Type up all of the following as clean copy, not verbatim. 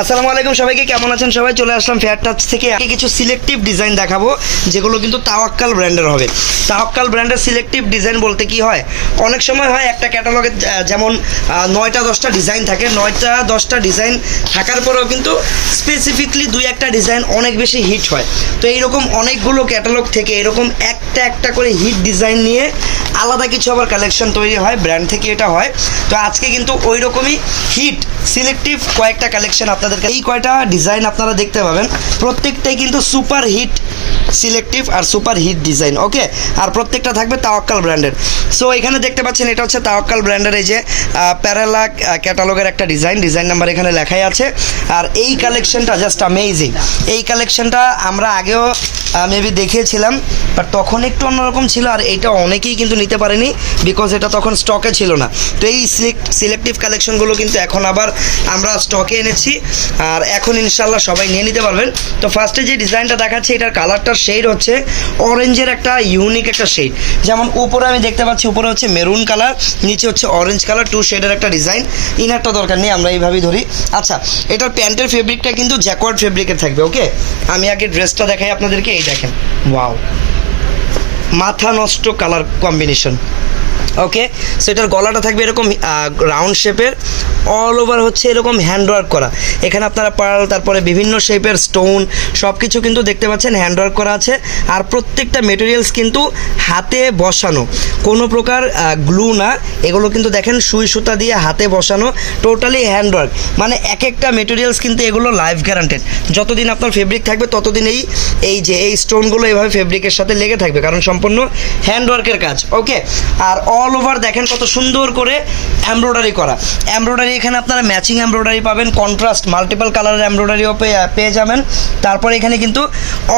আসসালামু আলাইকুম সবাইকে, কেমন আছেন সবাই? চলে আসলাম ফেয়ার টাচ থেকে। আজকে কিছু সিলেক্টিভ ডিজাইন দেখাবো যেগুলো কিন্তু তাওয়াক্কাল ব্র্যান্ডের হবে। তাওয়াক্কাল ব্র্যান্ডের সিলেক্টিভ ডিজাইন বলতে কি হয়, অনেক সময় হয় একটা ক্যাটালগে যেমন 9টা 10টা ডিজাইন থাকে, 9টা 10টা ডিজাইন থাকার পরেও কিন্তু স্পেসিফিকলি 2-1টা ডিজাইন অনেক বেশি হিট হয়। তো এইরকম অনেকগুলো ক্যাটালগ থেকে এরকম একটা একটা করে হিট ডিজাইন নিয়ে আলাদা কিছু আবার কালেকশন তৈরি হয়, ব্র্যান্ড থেকে এটা হয়। তো আজকে কিন্তু ওই রকমই হিট সিলেক্টিভ কয়েকটা কালেকশন আপনাদেরকে, এই কয়টা ডিজাইন আপনারা দেখতে পাবেন, প্রত্যেকটাই কিন্তু সুপার হিট সিলেক্টিভ আর সুপার হিট ডিজাইন। ওকে, আর প্রত্যেকটা থাকবে তাওয়াক্কাল ব্র্যান্ডের। সো এখানে দেখতে পাচ্ছেন এটা হচ্ছে তাওয়াক্কাল ব্র্যান্ডের এই যে প্যারালা ক্যাটালগের একটা ডিজাইন নাম্বার এখানে লেখাই আছে। আর এই কালেকশনটা জাস্ট অ্যামেজিং। এই কালেকশনটা আমরা আগেও মেবি দেখিয়েছিলাম, বাট তখন একটু অন্যরকম ছিল, আর এইটা অনেকেই কিন্তু নিতে পারেনি বিকজ এটা তখন স্টকে ছিল না। তো এই সিলেক্টিভ কালেকশনগুলো কিন্তু এখন আবার আমরা স্টকে এনেছি, আর এখন ইনশাল্লাহ সবাই নিয়ে নিতে পারবেন। তো ফার্স্টে যে ডিজাইনটা দেখাচ্ছি, এটার কালারটার শেড হচ্ছে অরেঞ্জের একটা ইউনিক একটা শেড। যেমন উপরে আমি দেখতে পাচ্ছি, উপরে হচ্ছে মেরুন কালার, নিচে হচ্ছে অরেঞ্জ কালার, 2 শেডের একটা ডিজাইন। ইনারটা দরকার নেই, আমরা এইভাবেই ধরি। আচ্ছা, এটার প্যান্টের ফেব্রিকটা কিন্তু জ্যাকওয়ার্ড ফেব্রিকের থাকবে। ওকে, আমি আগে ড্রেসটা দেখাই আপনাদেরকে। এই দেখেন, ওয়াও, মাথা নষ্ট কালার কম্বিনেশন। ওকে, সো এটার গলাটা থাকবে এরকম রাউন্ড শেপের, অল ওভার হচ্ছে এরকম হ্যান্ডওয়ার্ক করা। এখানে আপনারা পার্ল, তারপরে বিভিন্ন শেপের স্টোন, সব কিছু কিন্তু দেখতে পাচ্ছেন হ্যান্ডওয়ার্ক করা আছে। আর প্রত্যেকটা মেটেরিয়ালস কিন্তু হাতে বসানো, কোনো প্রকার গ্লু না, এগুলো কিন্তু দেখেন সুই সুতা দিয়ে হাতে বসানো, টোটালি হ্যান্ডওয়ার্ক। মানে এক একটা মেটেরিয়ালস কিন্তু এগুলো লাইফ গ্যারান্টেড। যতদিন আপনার ফেব্রিক থাকবে ততদিন এই যে এই স্টোনগুলো এইভাবে ফেব্রিকের সাথে লেগে থাকবে, কারণ সম্পূর্ণ হ্যান্ডওয়ার্কের কাজ। ওকে, আর অল ওভার দেখেন কত সুন্দর করে এমব্রয়ডারি করা। এমব্রয়ডারি এখানে আপনারা ম্যাচিং এমব্রয়ডারি পাবেন, কন্ট্রাস্ট মাল্টিপল কালারের এমব্রয়ডারিও পেয়ে যাবেন। তারপরে এখানে কিন্তু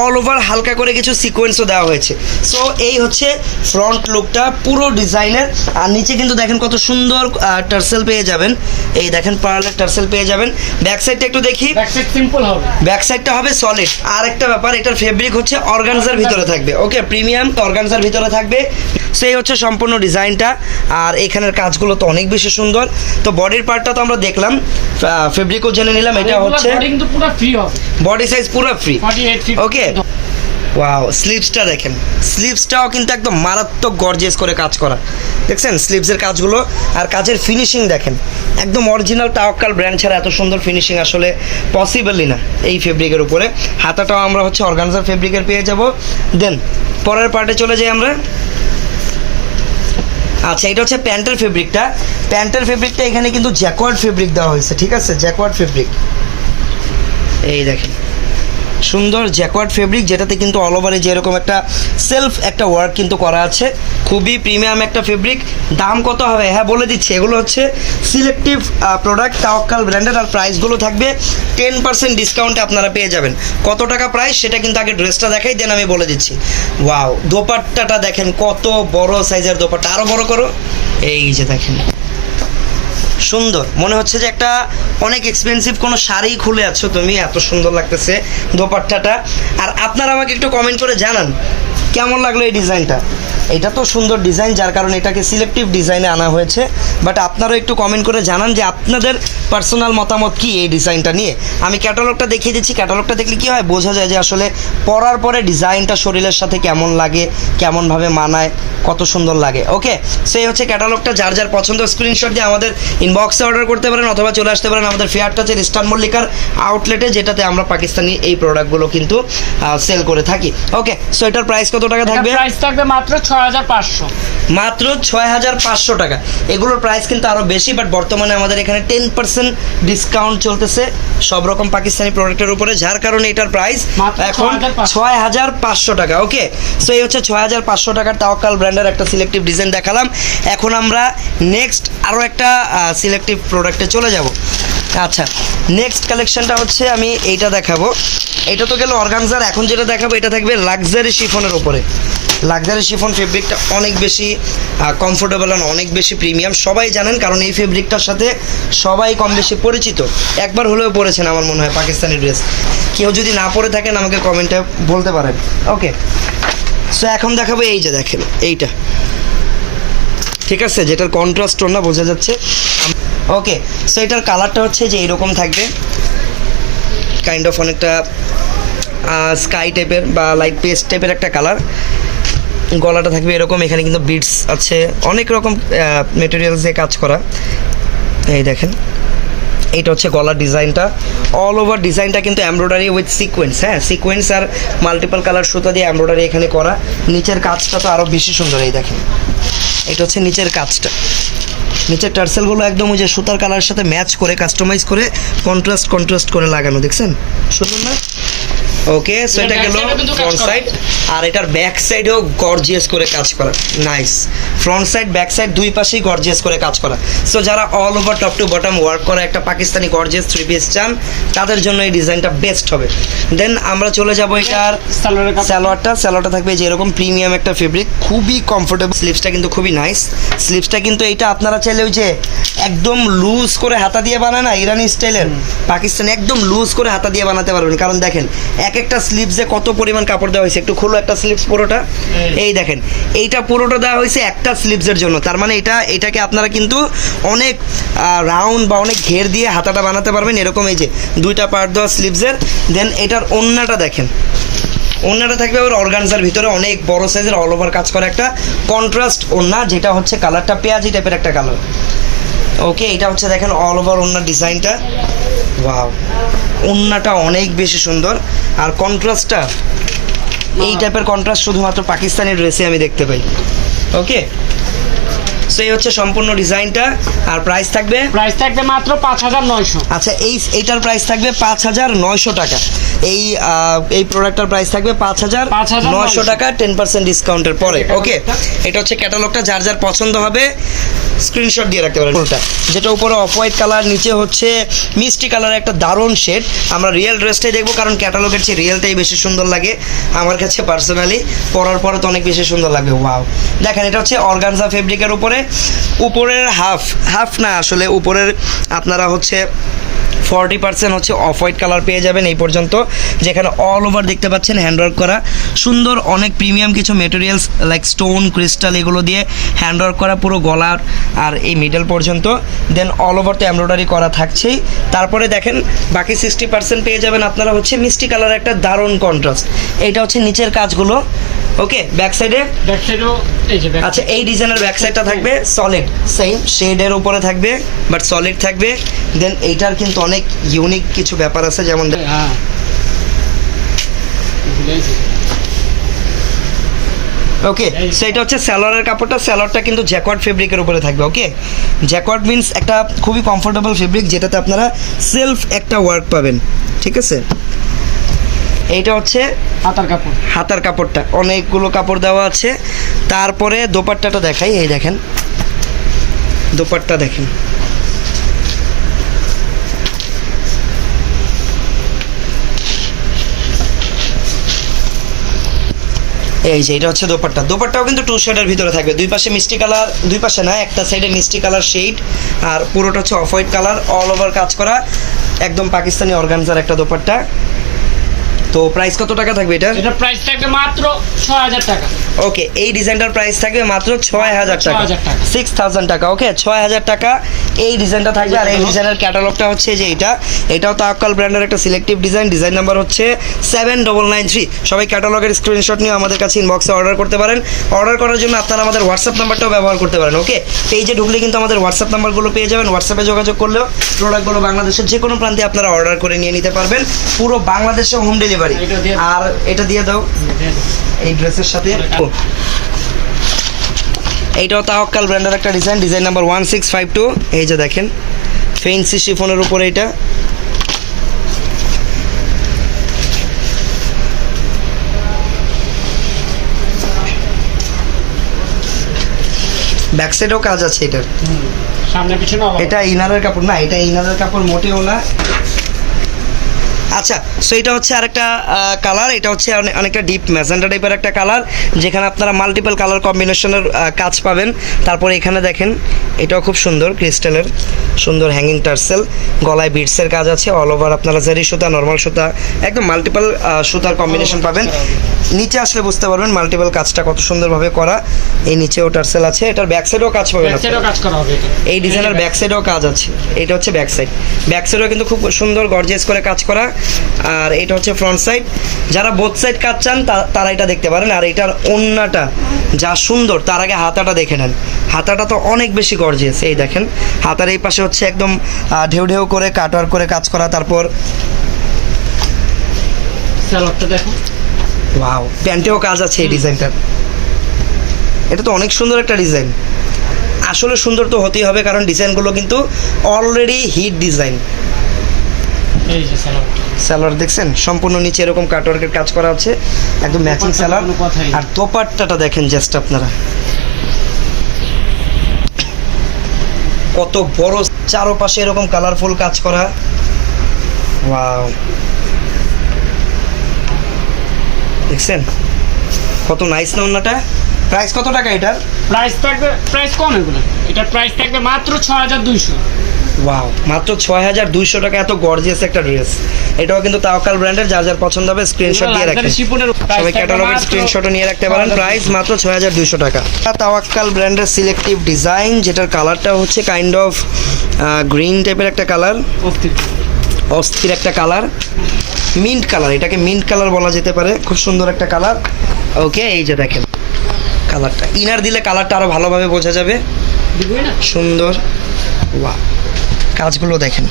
অল ওভার হালকা করে কিছু সিকোয়েন্সও দেওয়া হয়েছে। সো এই হচ্ছে ফ্রন্ট লুকটা পুরো ডিজাইনের। আর নিচে কিন্তু দেখেন কত সুন্দর টার্সেল পেয়ে যাবেন। এই দেখেন পার্লের টার্সেল পেয়ে যাবেন। ব্যাক সাইডটা একটু দেখি, ব্যাক সাইড সিম্পল হবে, ব্যাক সাইডটা হবে সলিড। আর একটা ব্যাপার, এটার ফেব্রিক হচ্ছে অর্গানজার ভিতরে থাকবে। ওকে, প্রিমিয়াম অর্গানজার ভিতরে থাকবে। সেই হচ্ছে সম্পূর্ণ ডিজাইনটা। আর এখানের কাজগুলো তো অনেক বেশি সুন্দর। তো বডির পার্টটা তো আমরা দেখলাম, ফেব্রিকও জেনে নিলাম। এটা হচ্ছে কিন্তু পুরো ফ্রি হবে, বডি সাইজ পুরো ফ্রি। 48 ওকে, ওয়াও, স্লিভসটা দেখেন, স্লিভসটাও কিন্তু একদম মারাত্মক গর্জিয়াস করে কাজ করা। দেখছেন স্লিভসের কাজগুলো, আর কাজের ফিনিশিং দেখেন, একদম অরিজিনাল তাওয়াক্কাল ব্র্যান্ড ছাড়া এত সুন্দর ফিনিশিং আসলে পসিবলই না এই ফেব্রিকের উপরে। হাতাটাও আমরা হচ্ছে অর্গানজার ফেব্রিকের পেয়ে যাব। দেন পরের পার্টে চলে যাই আমরা। আচ্ছা, এটা হচ্ছে প্যান্টের ফেব্রিকটা। প্যান্টের ফেব্রিকটা এখানে কিন্তু জ্যাকওয়ার্ড ফেব্রিক দেওয়া হয়েছে, ঠিক আছে, জ্যাকওয়ার্ড ফেব্রিক। এই দেখেন সুন্দর জ্যাকওয়ার্ড ফেব্রিক, যেটাতে কিন্তু অল ওভারে যেরকম একটা সেলফ একটা ওয়ার্ক কিন্তু করা আছে। খুবই প্রিমিয়াম একটা ফেব্রিক। দাম কত হবে? হ্যাঁ বলে দিচ্ছি, এগুলো হচ্ছে সিলেক্টিভ প্রোডাক্ট তাওয়াক্কাল ব্র্যান্ডের। আর প্রাইসগুলো থাকবে 10% ডিসকাউন্টে আপনারা পেয়ে যাবেন। কত টাকা প্রাইস সেটা কিন্তু আগে ড্রেসটা দেখাই, দেন আমি বলে দিচ্ছি। ওয়াও, দোপাট্টাটা দেখেন, কত বড় সাইজের দোপাট্টা, আরও বড় করো। এই যে দেখেন, সুন্দর, মনে হচ্ছে যে একটা অনেক এক্সপেন্সিভ কোনো শাড়ি খুলে আছো তুমি, এত সুন্দর লাগতেছে দোপাট্টাটা। আর আপনারা আমাকে একটু কমেন্ট করে জানান কেমন লাগলো এই ডিজাইনটা। এটা তো সুন্দর ডিজাইন, যার কারণে এটাকে সিলেক্টিভ ডিজাইনে আনা হয়েছে। বাট আপনারাও একটু কমেন্ট করে জানান যে আপনাদের পার্সোনাল মতামত কি এই ডিজাইনটা নিয়ে। আমি ক্যাটালগটা দেখিয়ে দিচ্ছি। ক্যাটালগটা দেখলে কী হয়, বোঝা যায় যে আসলে পরার পরে ডিজাইনটা শরীরের সাথে কেমন লাগে, কেমনভাবে মানায়, কত সুন্দর লাগে। ওকে, সেই হচ্ছে ক্যাটালগটা। যার যার পছন্দ স্ক্রিনশট দিয়ে আমাদের ইনবক্সে অর্ডার করতে পারেন, অথবা চলে আসতে পারেন আমাদের ফেয়ার টাচের ইস্টার্ন মল্লিকার আউটলেটে, যেটাতে আমরা পাকিস্তানি এই প্রোডাক্টগুলো কিন্তু সেল করে থাকি। ওকে, সো এটার প্রাইস কত টাকা থাকবে? প্রাইস থাকবে মাত্র 6500, মাত্র 6500 টাকা। এগুলোর প্রাইস কিন্তু আরও বেশি, বাট বর্তমানে আমাদের এখানে 10% ডিসকাউন্ট চলতেছে সব রকম পাকিস্তানি প্রোডাক্টের উপরে, যার কারণে এটার প্রাইস এখন 6500 টাকা। ওকে, সো এই হচ্ছে 6500 টাকার তাওয়াক্কাল ব্র্যান্ডের একটা সিলেক্টিভ ডিজাইন দেখালাম। এখন আমরা নেক্সট আরও একটা সিলেক্টিভ প্রোডাক্টে চলে যাব। আচ্ছা, নেক্সট কালেকশনটা হচ্ছে আমি এইটা দেখাবো। এটা তো গেল অর্গানজার। এখন যেটা দেখাবো এটা থাকবে লাক্সারি শিফনের উপরে। লাক্সারি শিফন ফেব্রিকটা অনেক বেশি কমফোর্টেবল আর অনেক বেশি প্রিমিয়াম, সবাই জানেন, কারণ এই ফেব্রিকটার সাথে সবাই কম বেশি পরিচিত। একবার হলেও পরেছেন আমার মনে হয় পাকিস্তানি ড্রেস। কেউ যদি না পরে থাকেন আমাকে কমেন্টে বলতে পারেন। ওকে, সো এখন দেখাবো এই যে দেখেন এইটা, ঠিক আছে, যেটার কন্ট্রাস্ট টোনটা বোঝা যাচ্ছে। ওকে, সো এটার কালারটা হচ্ছে যে এইরকম থাকবে। কাইন্ড অফ অনেকটা স্কাই টাইপের বা লাইট পেস্ট টাইপের একটা কালার। গলাটা থাকবে এরকম, এখানে কিন্তু বিটস আছে, অনেক রকম মেটেরিয়ালস দিয়ে কাজ করা। এই দেখেন, এইটা হচ্ছে গলার ডিজাইনটা। অল ওভার ডিজাইনটা কিন্তু এমব্রয়ডারি উইথ সিকোয়েন্স, হ্যাঁ সিকোয়েন্স আর মাল্টিপল কালার সুতা দিয়ে এমব্রয়ডারি এখানে করা। নিচের কাজটা তো আরও বেশি সুন্দর। এই দেখেন, এটা হচ্ছে নিচের কাজটা। নিচের টার্সেলগুলো একদম ওই যে সুতার কালারের সাথে ম্যাচ করে কাস্টমাইজ করে কন্ট্রাস্ট করে লাগানো, দেখছেন সুন্দর না? ওকে, সো এটা গেল ফ্রন্ট সাইড। আর এটার ব্যাক সাইডেও গর্জিয়াস করে কাজ করা, nice. Front side back side দুই পাশেই গর্জিয়াস করে কাজ করা। সো যারা all over top to bottom work করা একটা পাকিস্তানি গর্জিয়াস থ্রি পিস চান, তাদের জন্য এই ডিজাইনটা বেস্ট হবে। দেন আমরা চলে যাব এটার সালোয়ারটা থাকবে যে এরকম প্রিমিয়াম একটা ফেব্রিক, খুবই কমফোর্টেবল। স্লিভসটা কিন্তু খুবই নাইস। স্লিভসটা কিন্তু এইটা আপনারা চাইলে ওই যে একদম লুজ করে হাতা দিয়ে বানায় না ইরানি স্টাইলের, পাকিস্তানি একদম লুজ করে হাতা দিয়ে বানাতে পারবেন। কারণ দেখেন এক একটা স্লিভসে কত পরিমাণ কাপড় দেওয়া হয়েছে। একটু খোলো একটা স্লিভস পুরোটা, এই দেখেন এইটা পুরোটা দেওয়া হয়েছে একটা স্লিভসের জন্য। তার মানে এটাকে আপনারা কিন্তু অনেক রাউন্ড বা অনেক ঘের দিয়ে হাতাটা বানাতে পারবেন। এরকম এই যে দুইটা পার্ট দেওয়া স্লিভসের। দেন এটার ওড়নাটা দেখেন, ওড়নাটা থাকবে আবার অর্গানজার ভিতরে অনেক বড় সাইজের অল ওভার কাজ করা একটা কন্ট্রাস্ট ওড়না, যেটা হচ্ছে কালারটা পেঁয়াজি টাইপের একটা কালার। ওকে, এটা হচ্ছে দেখেন অল ওভার ওড়নার ডিজাইনটা। ওয়াও, ওড়নাটা অনেক বেশি সুন্দর। আর কন্ট্রাস্টটা, এই টাইপের কন্ট্রাস্ট শুধুমাত্র পাকিস্তানি ড্রেসে আমি দেখতে পাই। ওকে, সো এই হচ্ছে সম্পূর্ণ ডিজাইনটা। আর প্রাইস থাকবে মাত্র 5,900। আচ্ছা, এইটার প্রাইস থাকবে 5,900 টাকা। এই প্রোডাক্টটার প্রাইস থাকবে 5,900 টাকা 10% ডিসকাউন্টের পরে। ওকে, এটা হচ্ছে ক্যাটালগটা। যার যার পছন্দ হবে স্ক্রিনশট দিয়ে রাখতে পারেন। পুরোটা যেটা উপরে অফ হোয়াইট কালার, নিচে হচ্ছে মিষ্টি কালারের একটা দারুণ শেড। আমরা রিয়েল ড্রেসটাই দেখবো, কারণ ক্যাটালগের চেয়ে রিয়েলটাই বেশি সুন্দর লাগে আমার কাছে পার্সোনালি। পরার পরে তো অনেক বেশি সুন্দর লাগবে। ওয়াও, দেখেন এটা হচ্ছে অর্গানজা ফেব্রিকের উপরের হাফ না, আসলে উপরের আপনারা হচ্ছে 40% হচ্ছে অফ হোয়াইট কালার পেয়ে যাবেন এই পর্যন্ত, যেখানে অল ওভার দেখতে পাচ্ছেন হ্যান্ডওয়ার্ক করা সুন্দর অনেক প্রিমিয়াম কিছু মেটেরিয়ালস লাইক স্টোন ক্রিস্টাল এগুলো দিয়ে হ্যান্ডওয়ার্ক করা পুরো গলার আর এই মিডল পর্যন্ত। দেন অল ওভার তো এমব্রয়ডারি করা থাকছেই। তারপরে দেখেন বাকি 60% পেয়ে যাবেন আপনারা হচ্ছে মিষ্টি কালার একটা দারুণ কন্ট্রাস্ট। এইটা হচ্ছে নিচের কাজগুলো। ওকে, ব্যাক সাইডেও আচ্ছা এই ডিজাইনের ব্যাক সাইডটা থাকবে সলিড, সেম শেডের উপরে থাকবে বাট সলিড থাকবে। দেন এইটার কিন্তু অনেক ইউনিক কিছু ব্যাপার আছে, যেমন ওকে, সেটা হচ্ছে সালোয়ারের কাপড়টা। সালোয়ারটা কিন্তু জ্যাকওয়ার্ড ফেব্রিকের উপরে থাকবে। ওকে, জ্যাকওয়ার্ড মিন্স একটা খুবই কমফোর্টেবল ফেব্রিক, যেটাতে আপনারা সেলফ একটা ওয়ার্ক পাবেন। ঠিক আছে, এইটা হচ্ছে হাতার কাপড়টা অনেকগুলো কাপড় দেওয়া আছে। তারপরে দোপাট্টাটা দেখাই, এই দেখেন দোপাট্টা দেখেন, এই যে এটা হচ্ছে দোপাট্টাও কিন্তু টু শেডের ভিতরে থাকবে। দুই পাশে মিষ্টি কালার, দুই পাশে না একটা সাইডে মিষ্টি কালার শেড, আর পুরোটা হচ্ছে off white colour all over কাজ করা একদম পাকিস্তানি অর্গানজার একটা দোপাট্টা। তো প্রাইস কত টাকা থাকবে এটা? এটা প্রাইস থাকবে মাত্র 6,000 টাকা। ওকে, এই ডিজাইনটার প্রাইস থাকবে মাত্র 6,000 টাকা, 6,000 টাকা। ওকে, 6,000 টাকা এই ডিজাইনটা থাকবে। আর এই ডিজাইনের ক্যাটালগটা হচ্ছে যে এটাও তাওয়াক্কাল ব্র্যান্ডের একটা সিলেক্টিভ ডিজাইন নাম্বার হচ্ছে 7993। সবাই ক্যাটালগের স্ক্রিনশট নিয়ে আমাদের কাছে ইনবক্সে অর্ডার করতে পারেন। অর্ডার করার জন্য আপনারা আমাদের হোয়াটসঅ্যাপ নাম্বারটাও ব্যবহার করতে পারেন। ওকে, পেজে ঢুকলে কিন্তু আমাদের হোয়াটসঅ্যাপ নাম্বারগুলো পেয়ে যাবেন। হোয়াটসঅ্যাপে যোগাযোগ করলেও প্রোডাক্টগুলো বাংলাদেশের যে কোনো প্রান্তে আপনারা অর্ডার করে নিয়ে নিতে পারবেন, পুরো বাংলাদেশে হোম ডেলিভারি। আর এটা দিয়ে দাও এই ড্রেসের সাথে। এইটাও তাওয়াক্কাল ব্র্যান্ডের একটা ডিজাইন নাম্বার 1652। এই যে দেখেন ফেন্সি শিফনের উপরে এটা। ব্যাক সাইডেও কাজ আছে এটার, সামনে পিছনে। এটা ইনারের কাপড় না, এটা ইনারের কাপড় মোটেও না। আচ্ছা, সো এটা হচ্ছে আরেকটা কালার। এটা হচ্ছে অনেকটা ডিপ ম্যাজেন্টা টাইপের একটা কালার, যেখানে আপনারা মাল্টিপল কালার কম্বিনেশনের কাজ পাবেন। তারপরে এখানে দেখেন এটাও খুব সুন্দর ক্রিস্টালের সুন্দর হ্যাঙ্গিং টার্সেল, গলায় বিটসের কাজ আছে অল ওভার। আপনারা জারি সুতা, নর্মাল সুতা, একদম মাল্টিপল সুতার কম্বিনেশন পাবেন। নিচে আসলে বুঝতে পারবেন মাল্টিপল কাজটা কত সুন্দরভাবে করা। এই নিচেও টার্সেল আছে, এটার ব্যাক সাইডেও কাজ পাবেন। এই ডিজাইনের ব্যাক সাইডেও কাজ আছে। এটা হচ্ছে ব্যাক সাইডেও কিন্তু খুব সুন্দর গর্জিয়াস করে কাজ করা। আর এটা হচ্ছে ফ্রন্ট সাইড। যারা বোথ সাইড কাজ চান তারা এটা দেখতে পারেন। আর এটার ওন্নাটা যা সুন্দর, তার আগে হাতাটা দেখে নেন। হাতাটা তো অনেক বেশি গর্জিয়াস। এই দেখেন হাতার এই পাশে হচ্ছে একদম ঢেউ ঢেউ করে কাটওয়ার্ক করে কাজ করা। তারপর স্যালোয়ারটা দেখো। ওয়াও, প্যান্টেও কাজ আছে এই ডিজাইনটার। এটা তো অনেক সুন্দর একটা ডিজাইন। আসলে সুন্দর তো হতেই হবে, কারণ ডিজাইনগুলো কিন্তু অলরেডি হিট ডিজাইন। এই যে স্যালোয়ারটা। সালোয়ার দেখছেন সম্পূর্ণ নিচে এরকম কাটওয়ার্কের কাজ করা আছে, একদম ম্যাচিং দোপাট্টার সালোয়ার। কোনো কথাই নেই। আর দোপাট্টাটা দেখেন জাস্ট আপনারা, কত বড়, চারপাশে এরকম কালারফুল কাজ করা। ওয়াও, দেখছেন কত নাইস না ওন্নাটা। প্রাইস কত টাকা এটার? প্রাইস কম এগুলো। এটার প্রাইস থাকবে মাত্র 6200। ওয়াও, মাত্র 6200 টাকা, এত গর্জিয়াস একটা ড্রেস। এটাও কিন্তু তাওয়াক্কাল ব্র্যান্ডের। যার যার পছন্দ হবে স্ক্রিনশট দিয়ে রাখেন। সবাই ক্যাটালগের স্ক্রিনশটও নিয়ে রাখতে পারেন। প্রাইস মাত্র 6200 টাকা। তাওয়াক্কাল ব্র্যান্ডের সিলেক্টিভ ডিজাইন, যেটার কালারটা হচ্ছে কাইন্ড অফ গ্রিন টাইপের একটা কালার, অস্থির একটা কালার, মিন্ট কালার। এটাকে মিন্ট কালার বলা যেতে পারে। খুব সুন্দর একটা কালার। ওকে, এই যে দেখেন কালারটা, ইনার দিলে কালারটা আরো ভালোভাবে বোঝা যাবে। সুন্দর। ওয়াও, কাজগুলো দেখেন।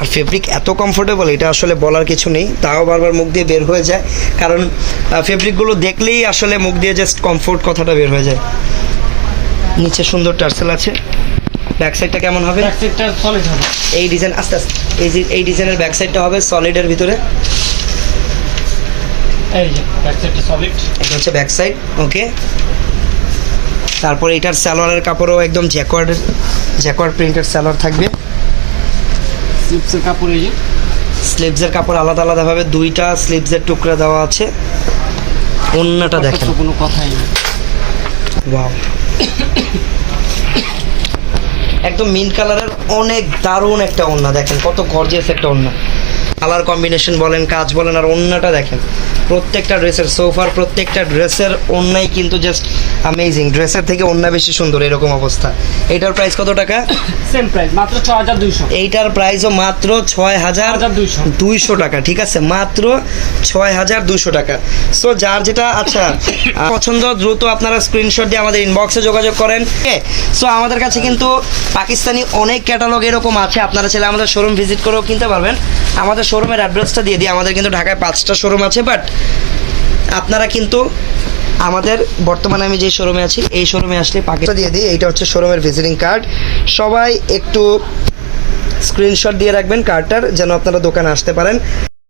আর ফেব্রিক এত কমফোর্টেবল, এটা আসলে বলার কিছু নেই। তাও বারবার মুখ দিয়ে বের হয়ে যায়, কারণ ফেব্রিকগুলো দেখলেই আসলে মুখ দিয়ে জাস্ট কমফোর্ট কথাটা বের হয়ে যায়। নিচে সুন্দর টার্সেল আছে। ব্যাক সাইডটা কেমন হবে? ব্যাক সাইডটা সলিড হবে। এই ডিজাইন আস্তে আস্তে, এই ডিজাইনের ব্যাক সাইডটা হবে সলিডের ভিতরে। এই যে ব্যাক সাইডটা সলিড। এটা হচ্ছে ব্যাক সাইড। ওকে, তারপর এটার সালোয়ারের কাপড়ও একদম জ্যাকোয়ার্ড প্রিন্টের সালোয়ার থাকবে। স্লিপসের কাপড় এই যে। স্লিভসের কাপড় আলাদা আলাদাভাবে দুইটা স্লিভসের টুকরা দেওয়া আছে। ওন্নাটা দেখেন, তো কোনো কথাই নেই। ওয়াও, একদম মিন্ট কালারের অনেক দারুণ একটা ওন্না। দেখেন কত গর্জিয়াস একটা ওন্না। কালার কম্বিনেশন বলেন, কাজ বলেন, আর ওন্নাটা দেখেন। প্রত্যেকটা ড্রেসের সোফার, প্রত্যেকটা ড্রেসের ওন্নাই কিন্তু জাস্ট অ্যামেজিং। ড্রেসের থেকে ওন্না বেশি সুন্দর, এরকম অবস্থা। এইটার প্রাইস কত টাকা? সেম প্রাইস মাত্র 6200। এইটার প্রাইসও মাত্র 6200 টাকা। ঠিক আছে, মাত্র 6200 টাকা। সো যার যেটা আচ্ছা পছন্দ, দ্রুত আপনারা স্ক্রিনশট দিয়ে আমাদের ইনবক্সে যোগাযোগ করেন। সো আমাদের কাছে কিন্তু পাকিস্তানি অনেক ক্যাটালগ এরকম আছে। আপনারা চাইলে আমাদের শোরুম ভিজিট করেও কিনতে পারবেন। আমাদের শোরুমের অ্যাড্রেসটা দিয়ে দিই। আমাদের কিন্তু ঢাকায় 5টা শোরুম আছে, বাট আপনারা কিন্তু আমাদের বর্তমানে আমি যে শোরুমে আছি এই শোরুমে আসলে পাকিস্তান দিয়ে দিই। এইটা হচ্ছে শোরুমের ভিজিটিং কার্ড। সবাই একটু স্ক্রিনশট দিয়ে রাখবেন কার্ডটার, যেন আপনারা দোকানে আসতে পারেন।